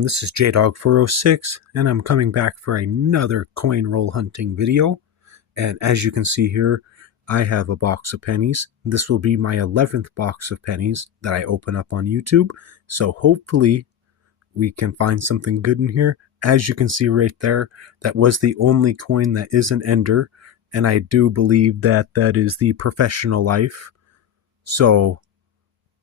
This is JDog406 and I'm coming back for another coin roll hunting video. And as you can see here, I have a box of pennies. This will be my 11th box of pennies that I open up on YouTube. So hopefully we can find something good in here. As you can see right there, that was the only coin that is an ender. And I do believe that that is the Professional Life. So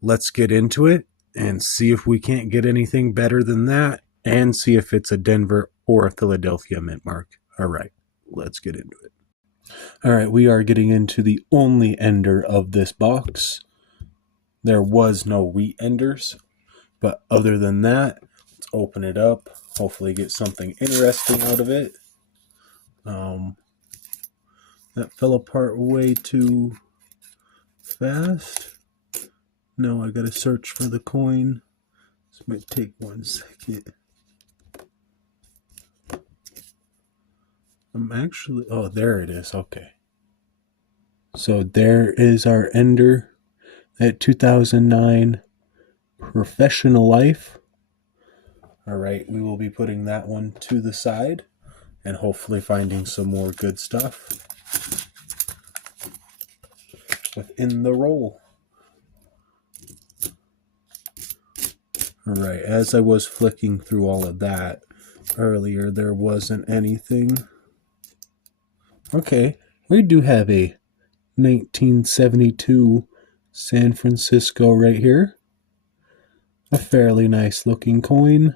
let's get into it and see if we can't get anything better than that, and see if it's a Denver or a Philadelphia mint mark. All right, let's get into it. All right, we are getting into the only ender of this box. There was no wheat enders, but other than that, let's open it up. Hopefully get something interesting out of it. That fell apart way too fast. No, I gotta search for the coin. This might take 1 second. I'm actually, oh, there it is. Okay. So there is our ender at 2009 Professional Life. All right, we will be putting that one to the side and hopefully finding some more good stuff within the roll. All right, as I was flicking through all of that earlier, there wasn't anything. Okay, we do have a 1972 San Francisco right here. A fairly nice looking coin.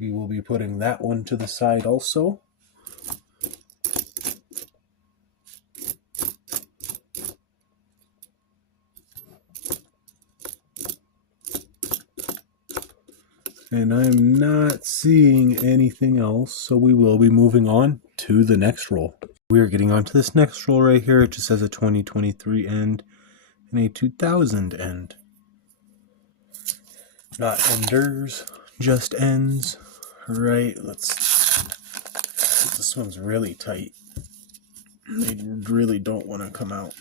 We will be putting that one to the side also. And I'm not seeing anything else, so we will be moving on to the next roll. We are getting on to this next roll right here. It just has a 2023 end and a 2000 end. Not enders, just ends. All right, this one's really tight. They really don't want to come out.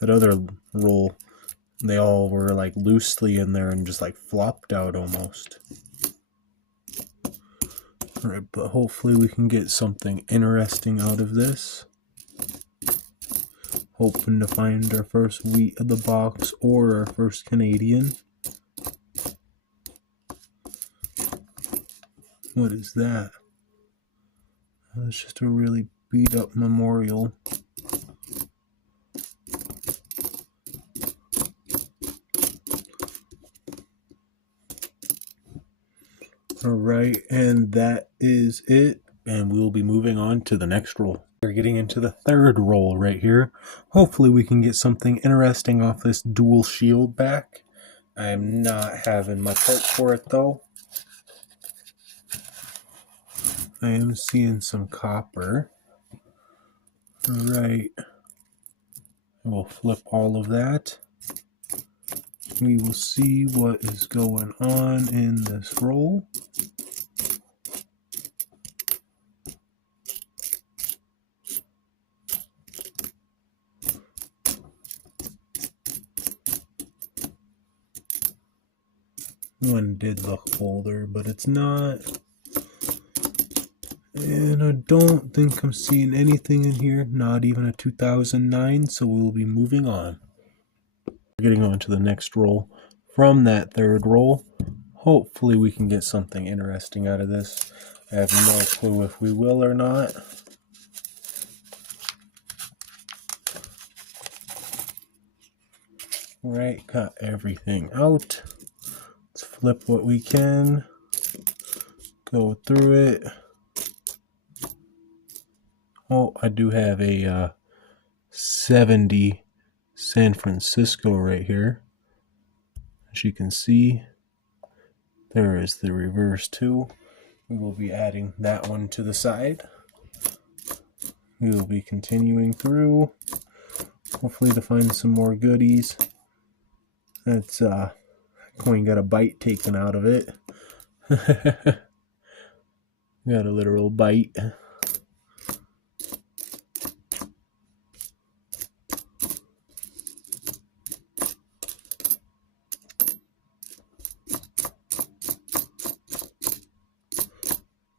That other roll, they all were like loosely in there and just like flopped out almost. All right, but hopefully we can get something interesting out of this. Hoping to find our first wheat of the box or our first Canadian. What is that? Oh, it's just a really beat up memorial. Alright, and that is it, and we'll be moving on to the next roll. We're getting into the third roll right here. Hopefully we can get something interesting off this dual shield back. I'm not having much hope for it though. I am seeing some copper. Alright, we'll flip all of that. We will see what is going on in this roll. One did look older, but it's not. And I don't think I'm seeing anything in here, not even a 2009, so we'll be moving on. We're getting on to the next roll from that third roll. Hopefully we can get something interesting out of this. I have no clue if we will or not. Right, got everything out. Let's flip what we can. Go through it. Oh, I do have a 70 San Francisco right here. As you can see, there is the reverse too. We will be adding that one to the side. We will be continuing through, hopefully to find some more goodies. That's coin got a bite taken out of it. Got a literal bite.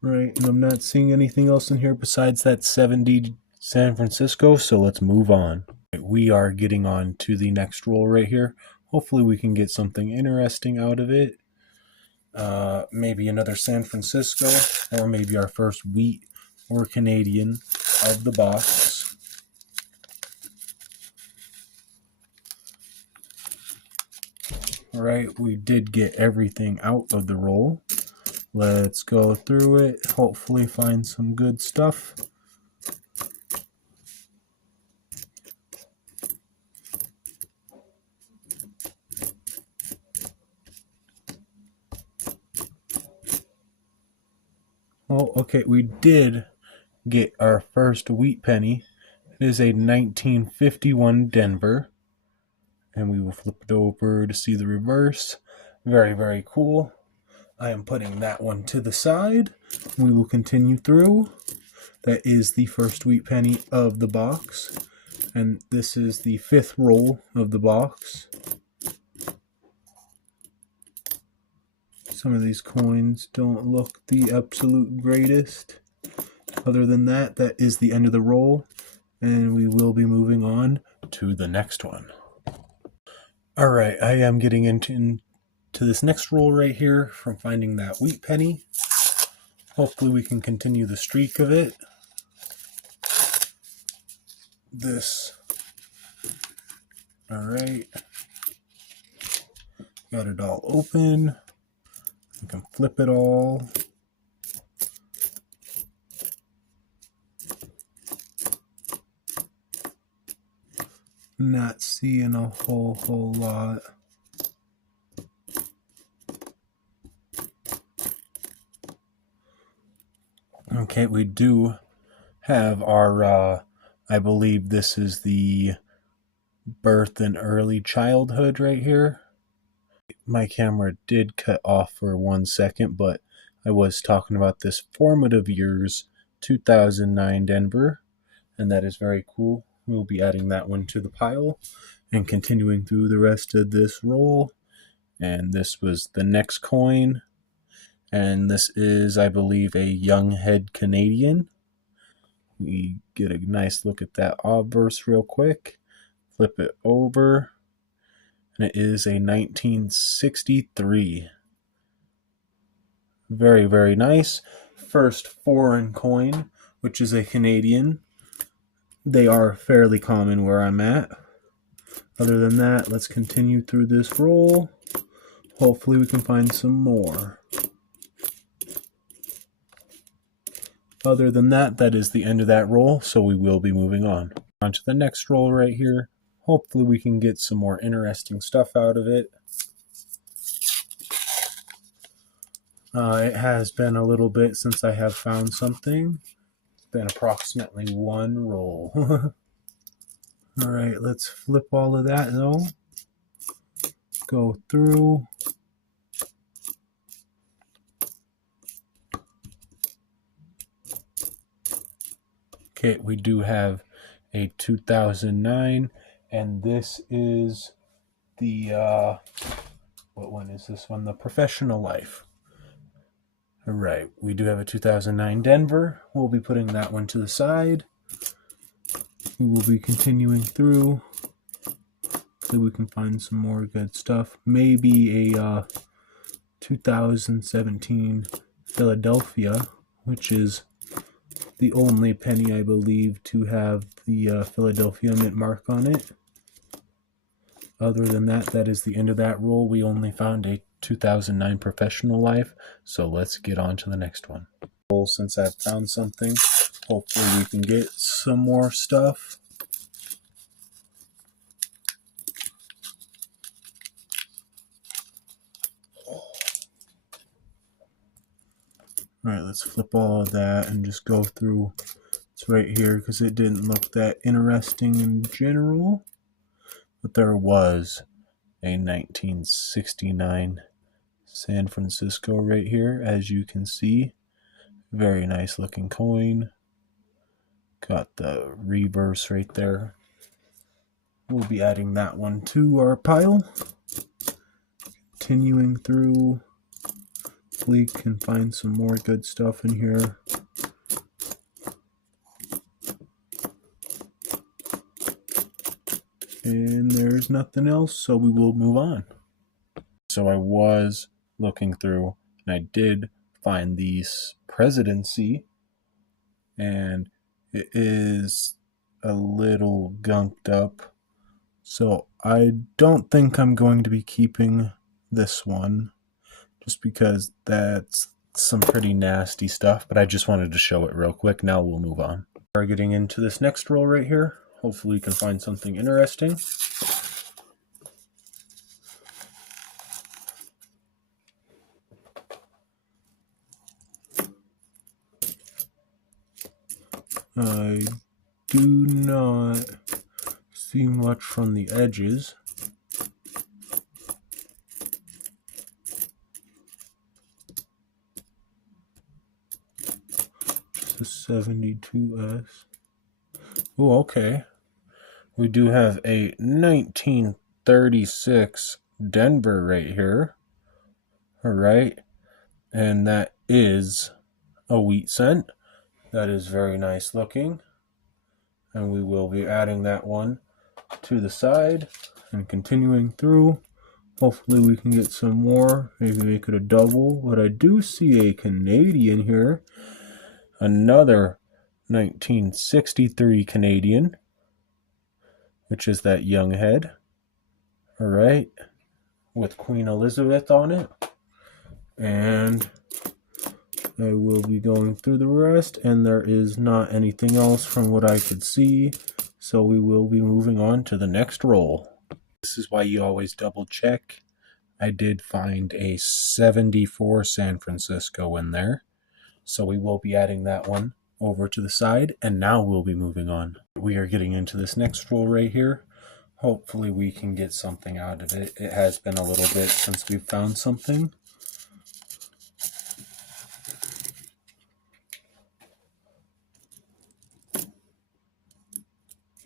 Right, and I'm not seeing anything else in here besides that 70 San Francisco, so let's move on. We are getting on to the next roll right here. Hopefully we can get something interesting out of it. Maybe another San Francisco, or maybe our first wheat or Canadian of the box. Alright, we did get everything out of the roll. Let's go through it, hopefully find some good stuff. Oh, okay, we did get our first wheat penny. It is a 1951 Denver. And we will flip it over to see the reverse. Very, very cool. I am putting that one to the side. We will continue through. That is the first wheat penny of the box. And this is the 5th roll of the box. Some of these coins don't look the absolute greatest. Other than that, that is the end of the roll. And we will be moving on to the next one. Alright, I am getting into this next roll right here from finding that wheat penny. Hopefully we can continue the streak of it. This. Alright. Got it all open. I can flip it all. Not seeing a whole lot. Okay, we do have our, I believe this is the birth and early childhood right here. My camera did cut off for 1 second, but I was talking about this formative years 2009 Denver, and that is very cool. We'll be adding that one to the pile and continuing through the rest of this roll. And this was the next coin. And this is, I believe, a young head Canadian. We get a nice look at that obverse real quick. Flip it over. And it is a 1963. Very, very nice. First foreign coin, which is a Canadian. They are fairly common where I'm at. Other than that, let's continue through this roll. Hopefully we can find some more. Other than that, that is the end of that roll, so we will be moving on. On to the next roll right here. Hopefully we can get some more interesting stuff out of it. It has been a little bit since I have found something. It's been approximately 1 roll. Alright, let's flip all of that though. Go through. Okay, we do have a 2009, and this is the, what one is this one? The Professional Life. Alright, we do have a 2009 Denver. We'll be putting that one to the side. We will be continuing through so we can find some more good stuff. Maybe a 2017 Philadelphia, which is the only penny, I believe, to have the Philadelphia mint mark on it. Other than that, that is the end of that roll. We only found a 2009 Professional Life, so let's get on to the next one. Since I've found something, hopefully we can get some more stuff. Alright, let's flip all of that and just go through. It's right here because it didn't look that interesting in general. But there was a 1969 San Francisco right here, as you can see. Very nice looking coin. Got the reverse right there. We'll be adding that one to our pile. Continuing through Hopefully can find some more good stuff in here. And there's nothing else, so we will move on. So I was looking through, and I did find these Presidency, and it is a little gunked up. So I don't think I'm going to be keeping this one, just because that's some pretty nasty stuff, but I just wanted to show it real quick. Now we'll move on. We're getting into this next roll right here. Hopefully you can find something interesting. I do not see much from the edges. Just a 72S. Oh, okay. We do have a 1936 Denver right here. All right. And that is a wheat cent. That is very nice looking. And we will be adding that one to the side and continuing through. Hopefully we can get some more, maybe make it a double. But I do see a Canadian here. Another 1963 Canadian, which is that young head. All right, with Queen Elizabeth on it. And I will be going through the rest, and there is not anything else from what I could see. So we will be moving on to the next roll. This is why you always double check. I did find a 74 San Francisco in there. So we will be adding that one over to the side, and now we'll be moving on. We are getting into this next roll right here. Hopefully we can get something out of it. It has been a little bit since we've found something.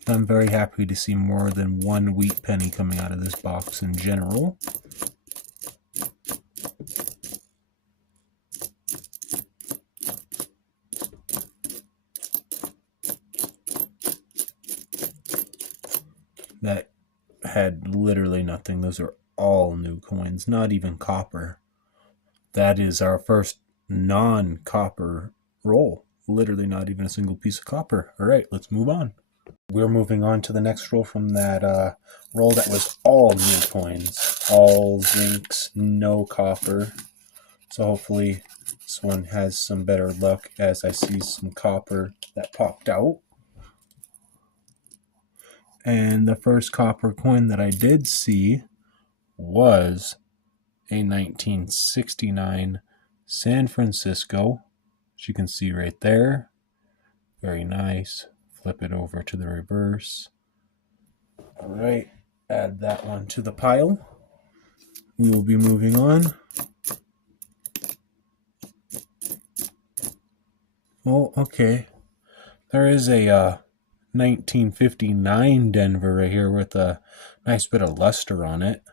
I'm very happy to see more than one wheat penny coming out of this box in general. That had literally nothing. Those are all new coins, not even copper. That is our first non-copper roll. Literally not even a single piece of copper. All right, let's move on. We're moving on to the next roll from that roll that was all new coins. All zincs, no copper. So hopefully this one has some better luck, as I see some copper that popped out. And the first copper coin that I did see was a 1969 San Francisco, as you can see right there. Very nice. Flip it over to the reverse. All right, add that one to the pile. We will be moving on. Oh, okay. There is a 1959 Denver right here with a nice bit of luster on it.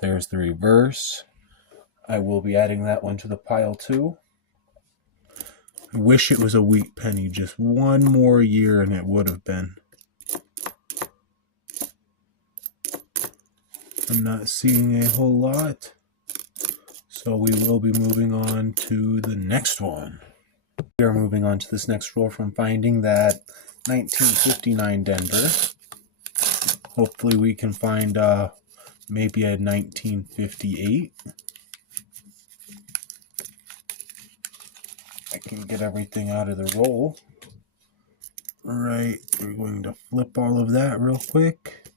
There's the reverse. I will be adding that one to the pile too. I wish it was a wheat penny. Just one more year and it would have been. I'm not seeing a whole lot. So we will be moving on to the next one. We are moving on to this next roll from finding that 1959 Denver. Hopefully we can find maybe a 1958. I can get everything out of the roll. All right, we're going to flip all of that real quick.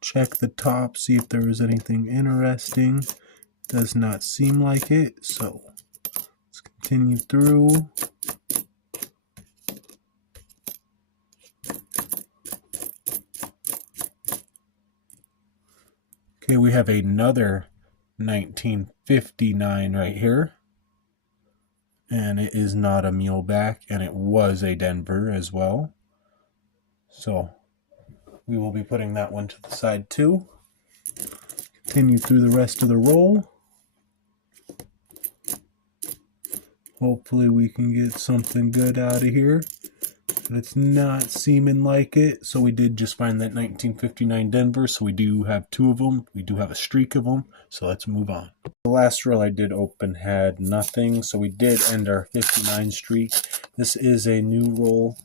Check the top, see if there is anything interesting. Does not seem like it, so let's continue through. Okay, we have another 1959 right here. And it is not a Muleback, and it was a Denver as well. So we will be putting that one to the side too. Continue through the rest of the roll. Hopefully we can get something good out of here. But it's not seeming like it. So we did just find that 1959 Denver. So we do have two of them. We do have a streak of them. So let's move on. The last roll I did open had nothing. So we did end our 59 streak. This is a new roll.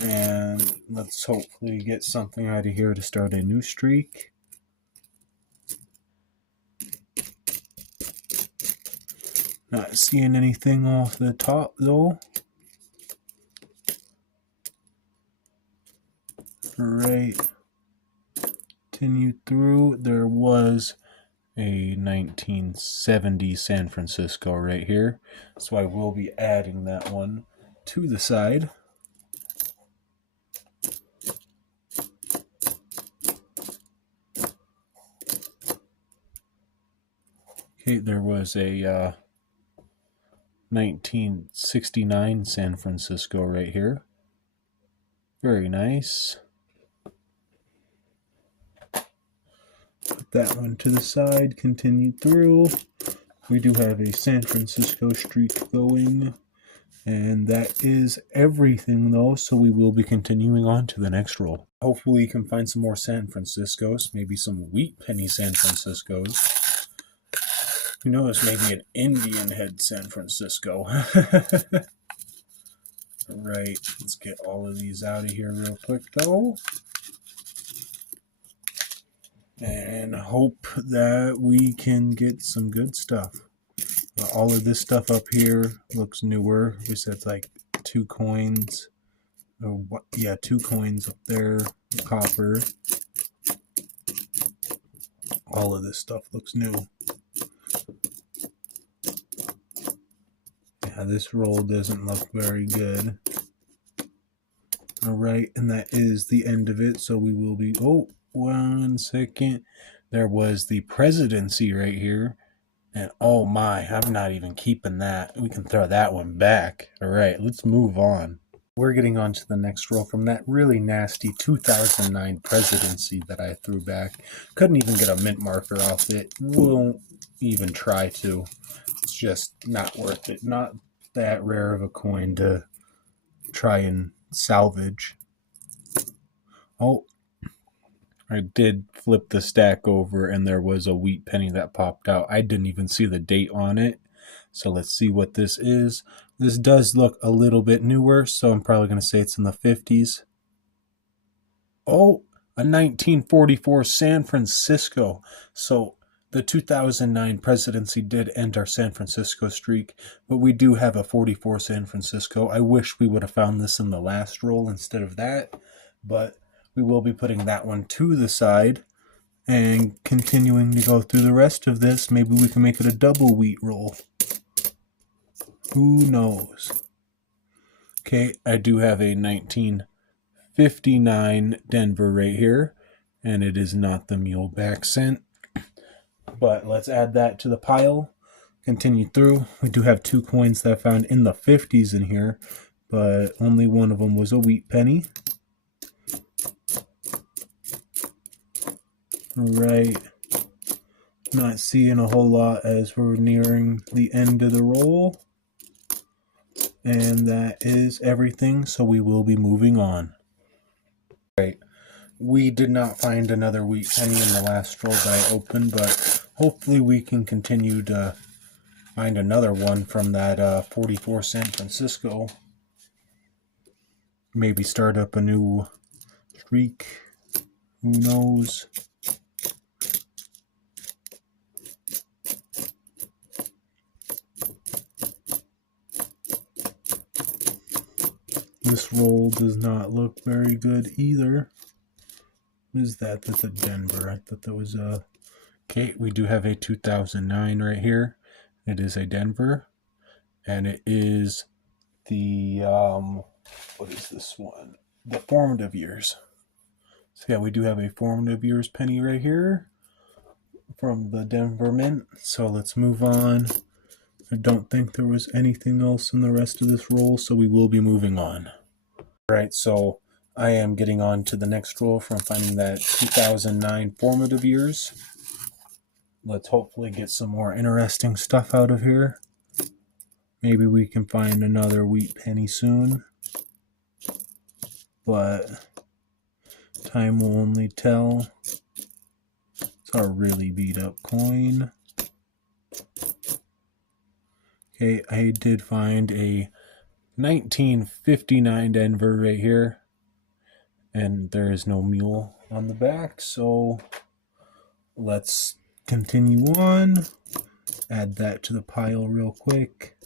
And let's hopefully get something out of here to start a new streak. Not seeing anything off the top though. Right. Continue through. There was a 1970 San Francisco right here. So I will be adding that one to the side. Okay, there was a 1969 San Francisco right here. Very nice. Put that one to the side, continue through. We do have a San Francisco streak going. And that is everything though, so we will be continuing on to the next roll. Hopefully you can find some more San Franciscos, maybe some wheat penny San Franciscos. Who knows, maybe an Indian head San Francisco. Right, let's get all of these out of here real quick though. And hope that we can get some good stuff. All of this stuff up here looks newer. We said it's like 2 coins. Oh, yeah, 2 coins up there. Copper. All of this stuff looks new. Yeah, this roll doesn't look very good. Alright, and that is the end of it. So we will be... Oh, 1 second. There was the presidency right here. And oh my, I'm not even keeping that. We can throw that one back. Alright, let's move on. We're getting on to the next roll from that really nasty 2009 presidency that I threw back. Couldn't even get a mint marker off it. Won't even try to. It's just not worth it. Not that rare of a coin to try and salvage. Oh, I did flip the stack over and there was a wheat penny that popped out. I didn't even see the date on it. So let's see what this is. This does look a little bit newer, so I'm probably going to say it's in the 50s. Oh, a 1944 San Francisco. So the 2009 presidency did end our San Francisco streak, but we do have a 44 San Francisco. I wish we would have found this in the last roll instead of that, but we will be putting that one to the side and continuing to go through the rest of this. Maybe we can make it a double wheat roll. Who knows? Okay, I do have a 1959 Denver right here, and it is not the Muleback cent. But let's add that to the pile. Continue through. We do have 2 coins that I found in the 50s in here, but only one of them was a wheat penny. Right. Not seeing a whole lot as we're nearing the end of the roll. And that is everything, so we will be moving on. Right. We did not find another wheat penny in the last roll that I opened, but hopefully we can continue to find another one from that 44 San Francisco. Maybe start up a new streak. Who knows? This roll does not look very good either. What is that? That's a Denver. I thought that was a... Okay, we do have a 2009 right here. It is a Denver. And it is the... what is this one? The formative years. So yeah, we do have a formative years penny right here from the Denver Mint. So let's move on. I don't think there was anything else in the rest of this roll, so we will be moving on. Right, so I am getting on to the next roll from finding that 2009 formative years. Let's hopefully get some more interesting stuff out of here. Maybe we can find another wheat penny soon, but time will only tell. It's our really beat up coin. Okay, I did find a 1959 Denver right here, and there is no mule on the back, so let's continue on. Add that to the pile real quick.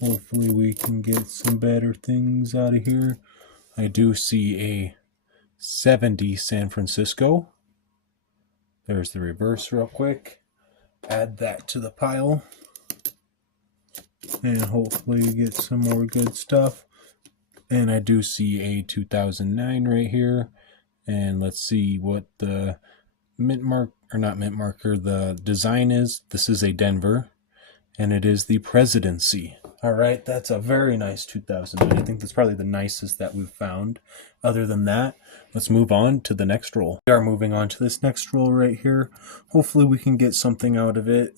Hopefully we can get some better things out of here. I do see a 70 San Francisco. There's the reverse real quick. Add that to the pile. And hopefully get some more good stuff. And I do see a 2009 right here. And let's see what the the design is. This is a Denver. And it is the Presidency. All right, that's a very nice 2009. I think that's probably the nicest that we've found. Other than that, let's move on to the next roll. We are moving on to this next roll right here. Hopefully we can get something out of it.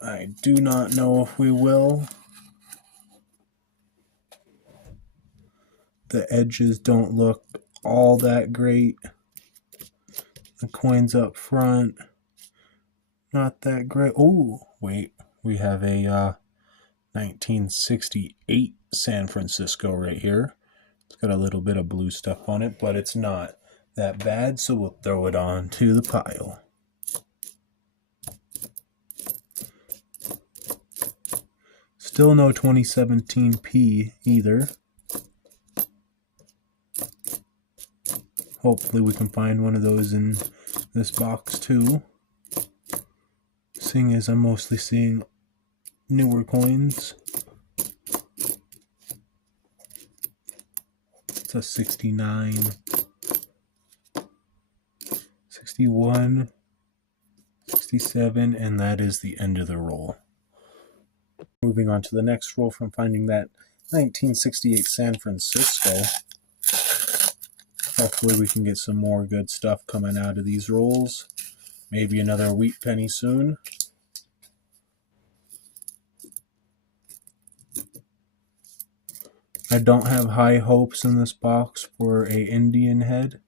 I do not know if we will. The edges don't look all that great. The coins up front, not that great. Oh, wait, we have a 1968 San Francisco right here. It's got a little bit of blue stuff on it, but it's not that bad, so we'll throw it on to the pile. Still no 2017 P either. Hopefully we can find one of those in this box too. Seeing as I'm mostly seeing newer coins. It's a 69, 61, 67, and that is the end of the roll. Moving on to the next roll from finding that 1968 San Francisco. Hopefully we can get some more good stuff coming out of these rolls. Maybe another wheat penny soon. I don't have high hopes in this box for a Indian head,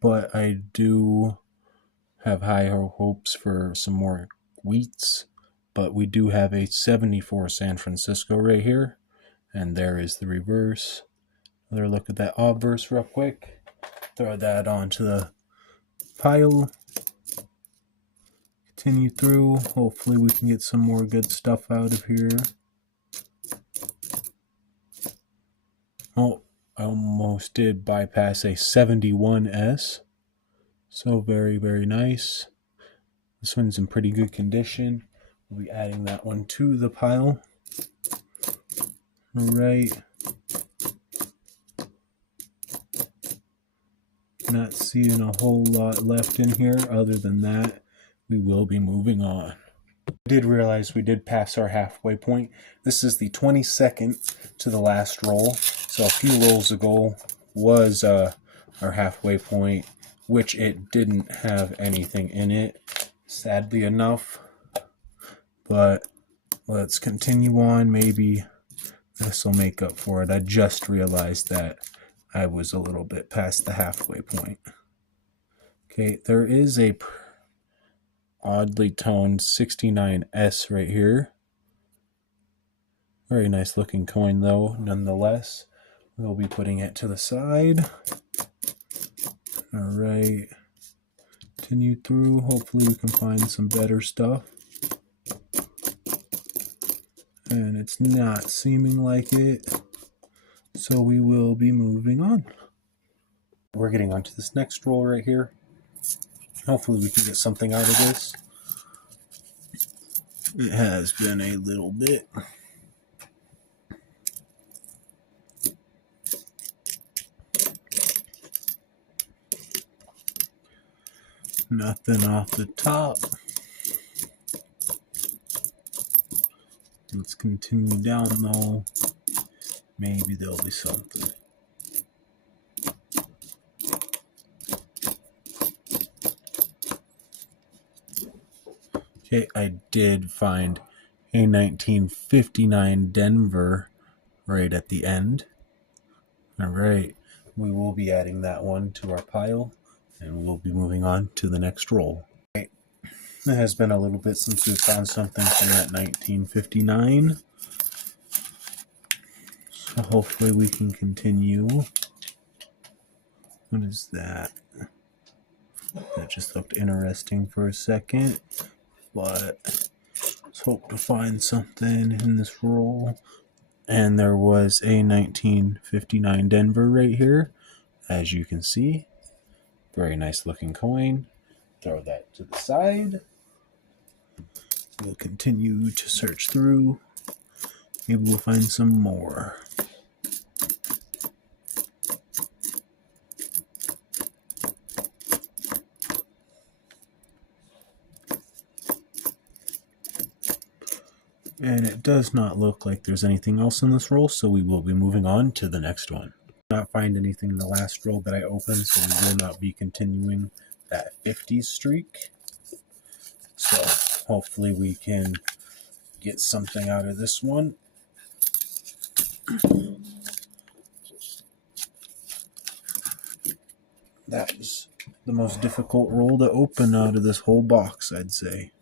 but I do have high hopes for some more wheats. But we do have a 74 San Francisco right here, and there is the reverse. Another look at that obverse real quick. Throw that onto the pile. Continue through. Hopefully we can get some more good stuff out of here. Oh, I almost did bypass a 71S. So very, very nice. This one's in pretty good condition. We'll be adding that one to the pile. All right. Not seeing a whole lot left in here. Other than that, we will be moving on. I did realize we did pass our halfway point. This is the 22nd to the last roll. So a few rolls ago was our halfway point, which it didn't have anything in it, sadly enough. But let's continue on. Maybe this will make up for it. I just realized that I was a little bit past the halfway point. Okay, there is a oddly toned 69S right here. Very nice looking coin though, nonetheless. We'll be putting it to the side. All right, continue through. Hopefully we can find some better stuff. And it's not seeming like it. So we will be moving on. We're getting onto this next roll right here. Hopefully we can get something out of this. It has been a little bit. Nothing off the top. Let's continue down though. Maybe there'll be something. Okay, I did find a 1959 Denver right at the end. All right, we will be adding that one to our pile, and we'll be moving on to the next roll. Right. It has been a little bit since we found something from that 1959, so hopefully we can continue. What is that? That just looked interesting for a second, but let's hope to find something in this roll. And there was a 1959 Denver right here, as you can see. Very nice looking coin. Throw that to the side. We'll continue to search through. Maybe we'll find some more. And it does not look like there's anything else in this roll, so we will be moving on to the next one. Not find anything in the last roll that I opened, so we will not be continuing that 50s streak. So hopefully we can get something out of this one. That is the most difficult roll to open out of this whole box, I'd say.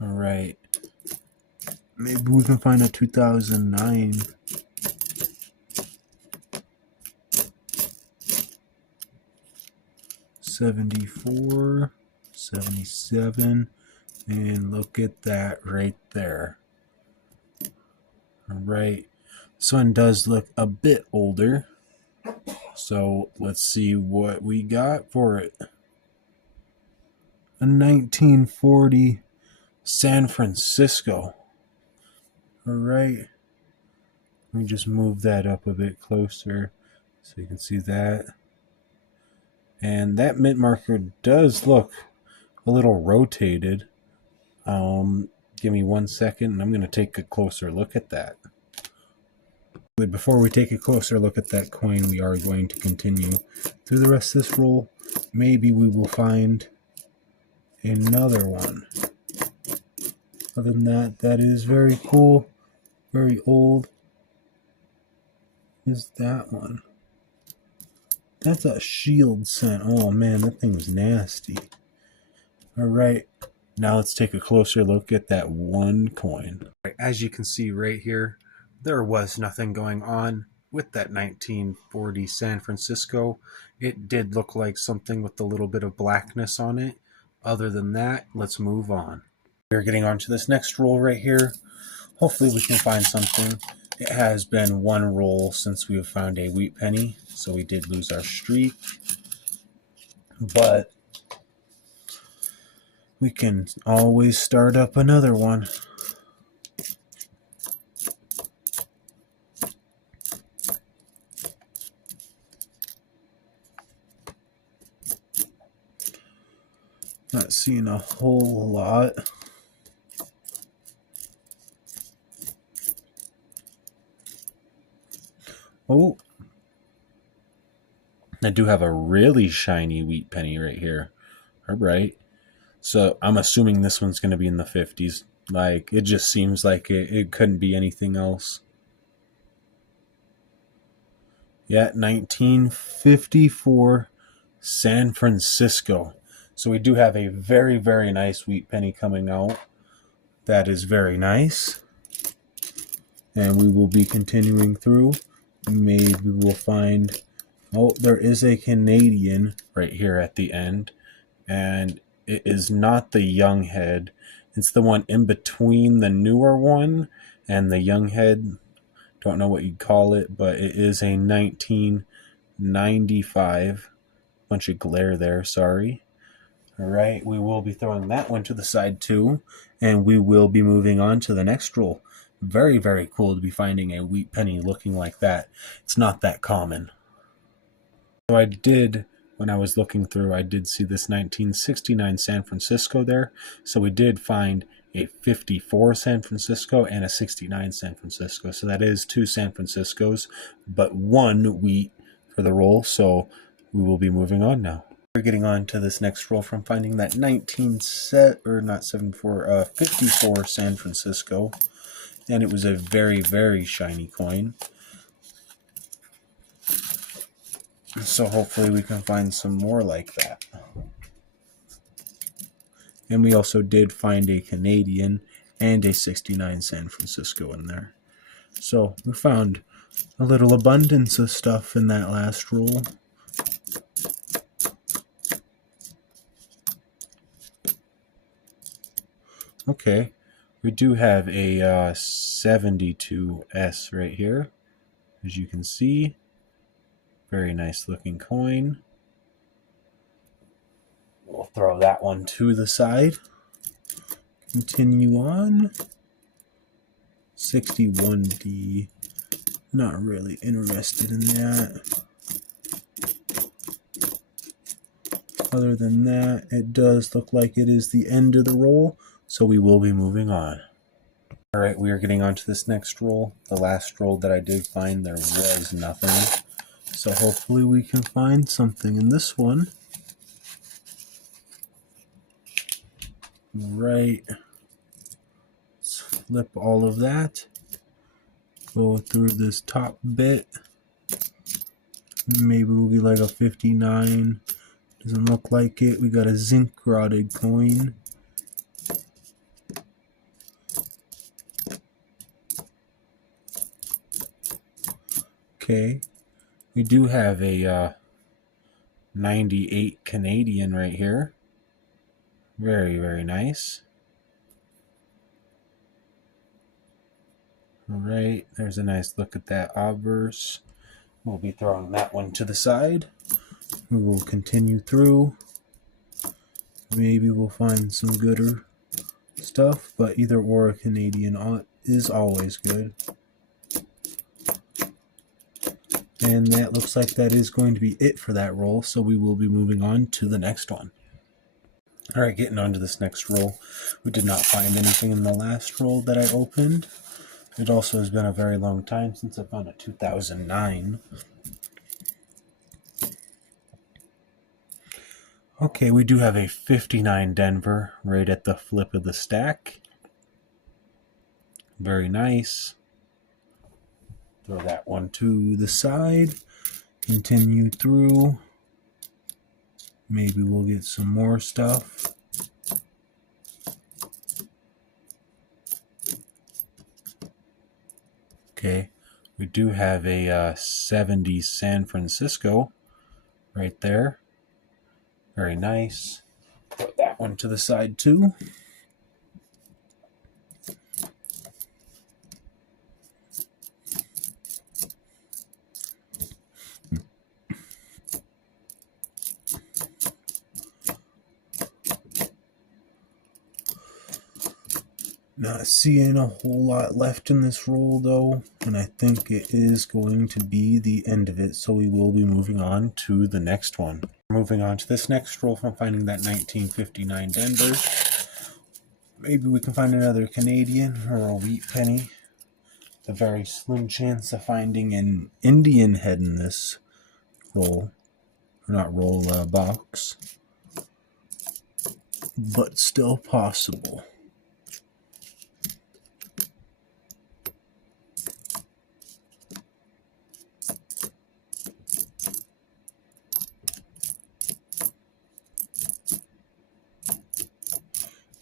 All right. Maybe we can find a 2009. '74, '77, and look at that right there. All right. This one does look a bit older. So let's see what we got for it. A 1940 San Francisco. All right. Let me just move that up a bit closer so you can see that. And that mint marker does look a little rotated. Give me 1 second and I'm going to take a closer look at that. Before we take a closer look at that coin, we are going to continue through the rest of this roll. Maybe we will find another one. Other than that, that is very cool, very old. Is that one? That's a shield cent. Oh man, that thing's nasty. All right, now let's take a closer look at that one coin. As you can see right here, there was nothing going on with that 1940 San Francisco. It did look like something with a little bit of blackness on it. Other than that, let's move on. We're getting on to this next roll right here. Hopefully we can find something. It has been one roll since we have found a wheat penny, so we did lose our streak. But we can always start up another one. Not seeing a whole lot. Oh, I do have a really shiny wheat penny right here. All right. So I'm assuming this one's going to be in the 50s. Like, it just seems like it couldn't be anything else. Yeah, 1954 San Francisco. So we do have a very, very nice wheat penny coming out. That is very nice. And we will be continuing through. Maybe we'll find... Oh, there is a Canadian right here at the end. And it is not the young head. It's the one in between the newer one and the young head. Don't know what you'd call it, but it is a 1995. Bunch of glare there, sorry. All right, we will be throwing that one to the side too, and we will be moving on to the next roll. Very, very cool to be finding a wheat penny looking like that. It's not that common. So I did, when I was looking through, I did see this 1969 San Francisco there. So we did find a 54 San Francisco and a 69 San Francisco. So that is two San Franciscos, but one wheat for the roll. So we will be moving on now. We're getting on to this next roll from finding that 54 San Francisco, and it was a very, very shiny coin. So hopefully we can find some more like that. And we also did find a Canadian and a 69 San Francisco in there. So we found a little abundance of stuff in that last roll. Okay, we do have a 72S right here, as you can see. Very nice looking coin. We'll throw that one to the side. Continue on. 61D. Not really interested in that. Other than that, it does look like it is the end of the roll, so we will be moving on. Alright, we are getting on to this next roll. The last roll that I did find, there was nothing. So hopefully we can find something in this one. Right. Let's flip all of that. Go through this top bit. Maybe we'll be like a 59. Doesn't look like it. We got a zinc rotted coin. Okay. We do have a 98 Canadian right here. Very, very nice. Alright, there's a nice look at that obverse. We'll be throwing that one to the side. We will continue through. Maybe we'll find some gooder stuff, but either or a Canadian is always good. And that looks like that is going to be it for that roll, so we will be moving on to the next one. Alright, getting on to this next roll. We did not find anything in the last roll that I opened. It also has been a very long time since I found a 2009. Okay, we do have a 59 Denver right at the flip of the stack. Very nice. Throw that one to the side. Continue through. Maybe we'll get some more stuff. Okay, we do have a 70 San Francisco right there. Very nice. Put that one to the side too. Not seeing a whole lot left in this roll though, and I think it is going to be the end of it, so we will be moving on to the next one. Moving on to this next roll from finding that 1959 Denver. Maybe we can find another Canadian or a wheat penny. A very slim chance of finding an Indian head in this roll, or not roll, box, but still possible.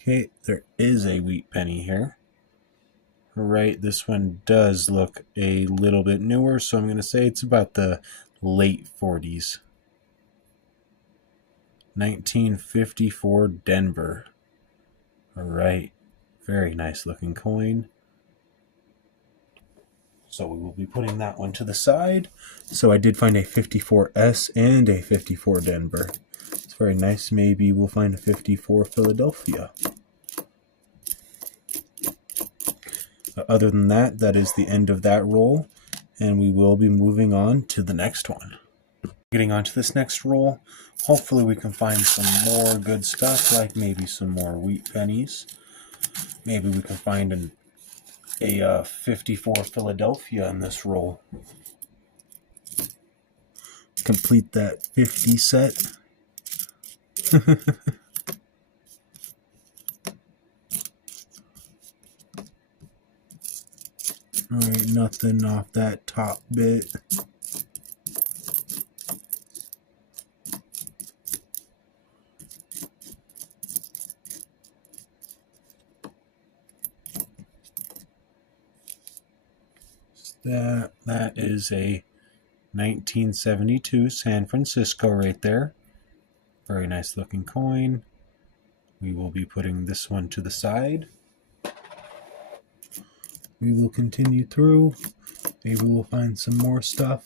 Okay, there is a wheat penny here. Right, this one does look a little bit newer, so I'm going to say it's about the late 40s. 1954 Denver. Alright, very nice looking coin. So we will be putting that one to the side. So I did find a 54S and a 54 Denver. It's very nice. Maybe we'll find a 54 Philadelphia. Other than that, that is the end of that roll, and we will be moving on to the next one. Getting on to this next roll, hopefully we can find some more good stuff, like maybe some more wheat pennies. Maybe we can find a 54 Philadelphia in this roll. Complete that 50 set. Alright, nothing off that top bit. That is a 1972 San Francisco right there. Very nice looking coin. We will be putting this one to the side. We will continue through. Maybe we'll find some more stuff,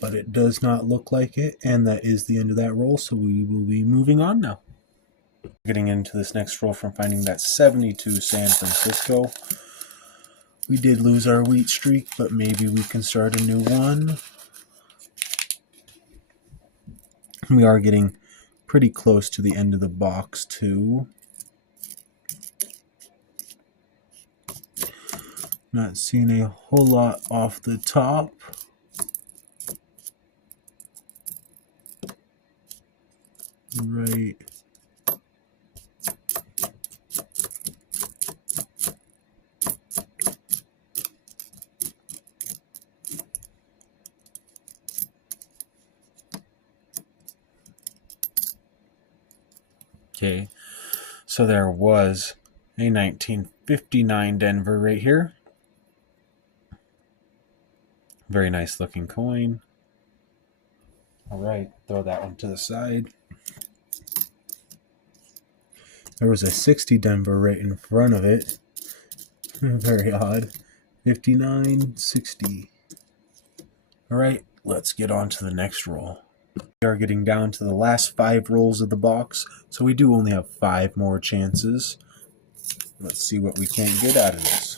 but it does not look like it, and that is the end of that roll, so we will be moving on now. Getting into this next roll from finding that 72 San Francisco. We did lose our wheat streak, but maybe we can start a new one. We are getting pretty close to the end of the box, too. Not seeing a whole lot off the top. Right. Okay, so there was a 1959 Denver right here. Very nice looking coin. All right, throw that one to the side. There was a 60 Denver right in front of it. Very odd. 59, 60. All right, let's get on to the next roll. We are getting down to the last 5 rolls of the box, so we do only have 5 more chances. Let's see what we can get out of this.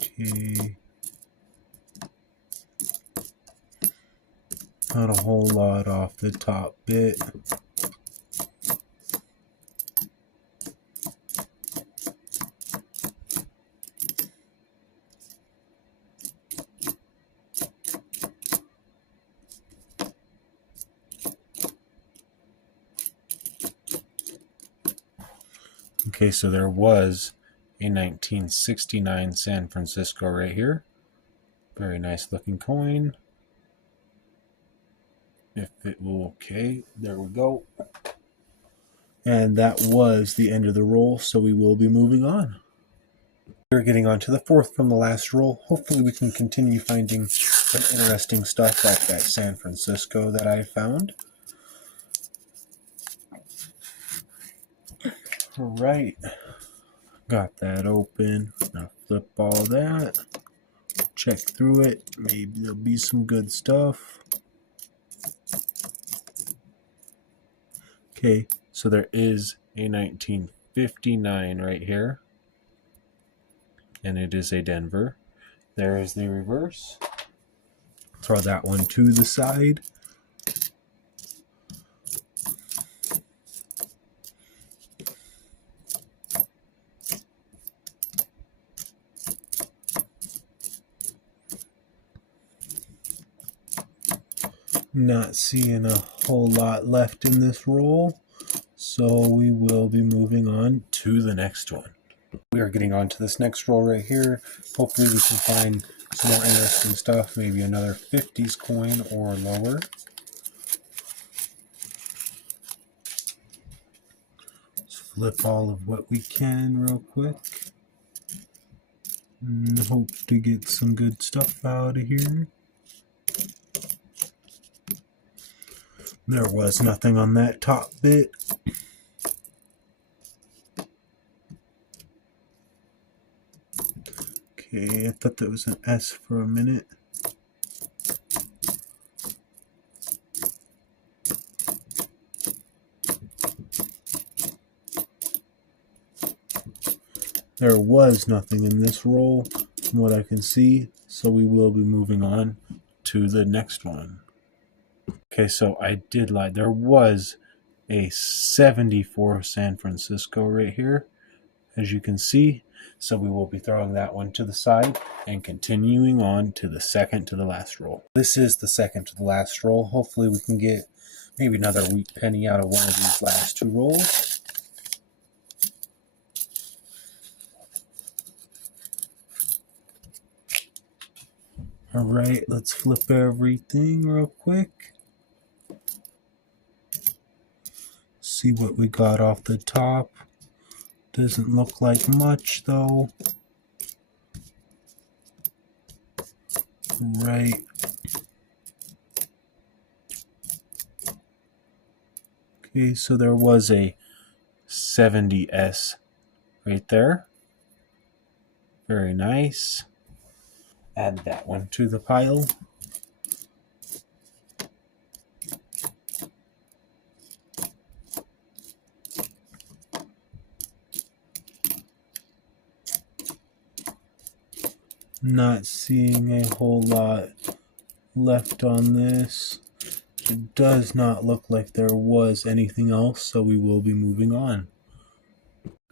Okay. Not a whole lot off the top bit. Okay, so there was a 1969 San Francisco right here. Very nice looking coin. If it will, okay, there we go. And that was the end of the roll, so we will be moving on. We're getting on to the 4th from the last roll. Hopefully we can continue finding some interesting stuff like that San Francisco that I found. All right. Got that open. Now flip all that. Check through it. Maybe there'll be some good stuff. Okay, so there is a 1959 right here. And it is a Denver. There is the reverse. Throw that one to the side. Not seeing a whole lot left in this roll, so we will be moving on to the next one. We are getting on to this next roll right here. Hopefully we can find some more interesting stuff, maybe another 50s coin or lower. Let's flip all of what we can real quick. And hope to get some good stuff out of here. There was nothing on that top bit. Okay, I thought that was an S for a minute. There was nothing in this roll from what I can see, so we will be moving on to the next one. Okay, so I did lie. There was a 74 San Francisco right here, as you can see. So we will be throwing that one to the side and continuing on to the second to the last roll. This is the second to the last roll. Hopefully we can get maybe another wheat penny out of one of these last two rolls. All right, let's flip everything real quick. See what we got off the top. Doesn't look like much though. Right. Okay, so there was a 70S right there. Very nice. Add that one to the pile. Not seeing a whole lot left on this. It does not look like there was anything else, so we will be moving on.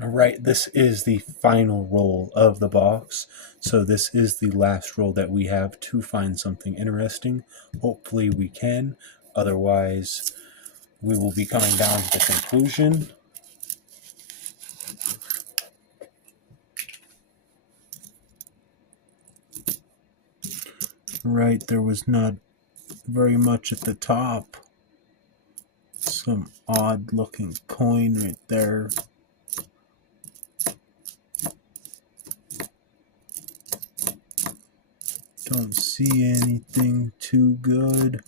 Alright, this is the final roll of the box, so this is the last roll that we have to find something interesting. Hopefully we can, otherwise we will be coming down to the conclusion. Right, there was not very much at the top. Some odd looking coin right there. Don't see anything too good.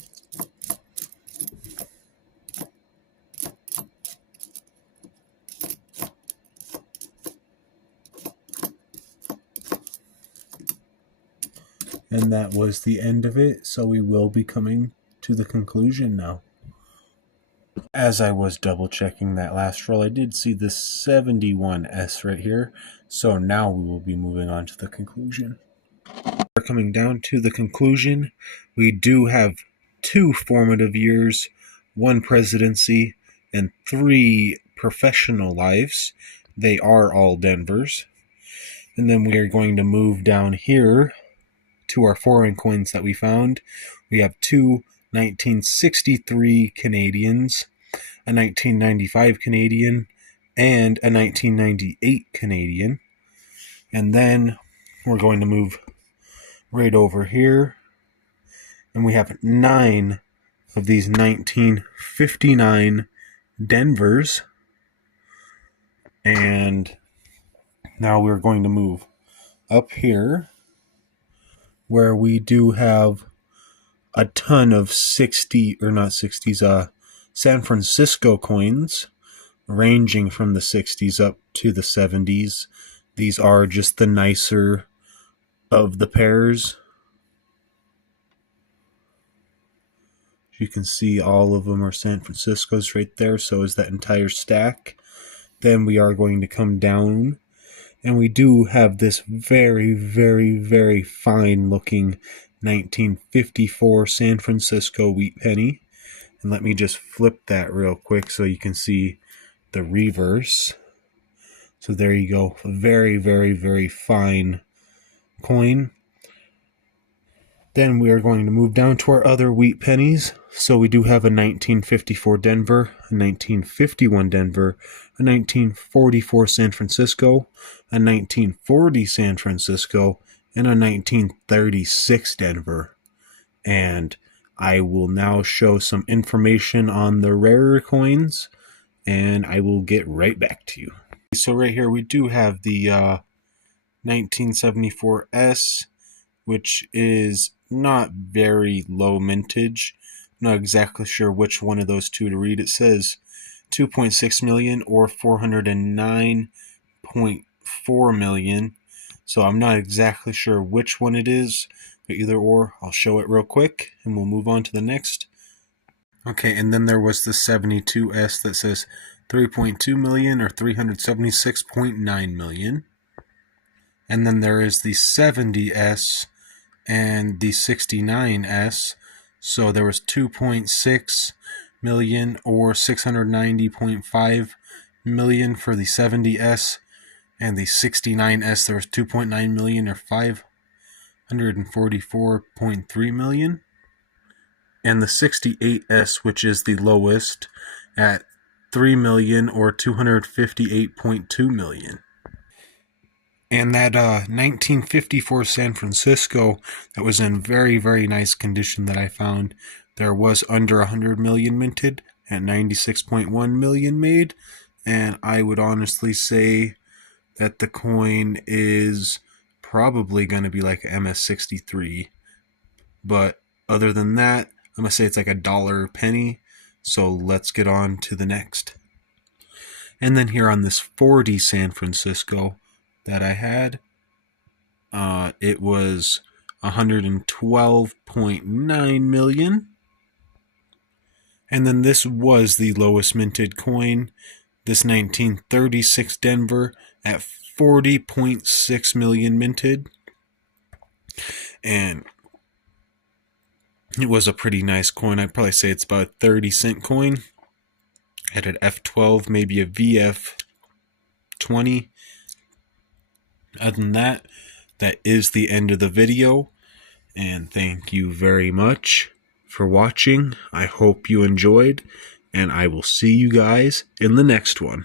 And that was the end of it, so we will be coming to the conclusion now. As I was double checking that last roll, I did see the 71S right here, so now we will be moving on to the conclusion. We're coming down to the conclusion. We do have 2 formative years, 1 presidency, and 3 professional lives. They are all Denvers. And then we are going to move down here to our foreign coins that we found. We have 2 1963 Canadians, a 1995 Canadian, and a 1998 Canadian. And then we're going to move right over here, and we have 9 of these 1959 Denvers. And now we're going to move up here, where we do have a ton of San Francisco coins, ranging from the 60s up to the 70s. These are just the nicer of the pairs. You can see all of them are San Francisco's right there, so is that entire stack. Then we are going to come down, and we do have this very, very, very fine looking 1954 San Francisco wheat penny. And let me just flip that real quick so you can see the reverse. So there you go. A very, very, very fine coin. Then we are going to move down to our other wheat pennies. So we do have a 1954 Denver, a 1951 Denver, a 1944 San Francisco, a 1940 San Francisco, and a 1936 Denver. And I will now show some information on the rarer coins, and I will get right back to you. So right here we do have the 1974S, which is not very low mintage. I'm not exactly sure which one of those two to read. It says 2.6 million or 409.4 million. So I'm not exactly sure which one it is, but either or, I'll show it real quick and we'll move on to the next. Okay, and then there was the 72S that says 3.2 million or 376.9 million. And then there is the 70S and the 69S. So there was 2.6 million or 690.5 million for the 70S And the 69S, there was 2.9 million or 544.3 million. And the 68S, which is the lowest, at 3 million or 258.2 million. And that 1954 San Francisco that was in very, very nice condition that I found, there was under 100 million minted at 96.1 million made. And I would honestly say that the coin is probably going to be like MS63. But other than that, I'm going to say it's like $1 penny. So let's get on to the next. And then here on this 40 San Francisco that I had, it was 112.9 million. And then this was the lowest minted coin, this 1936 Denver at 40.6 million minted. And it was a pretty nice coin. I'd probably say it's about a 30-cent coin. Had an F12, maybe a VF20. Other than that, that is the end of the video. And thank you very much for watching. I hope you enjoyed. And I will see you guys in the next one.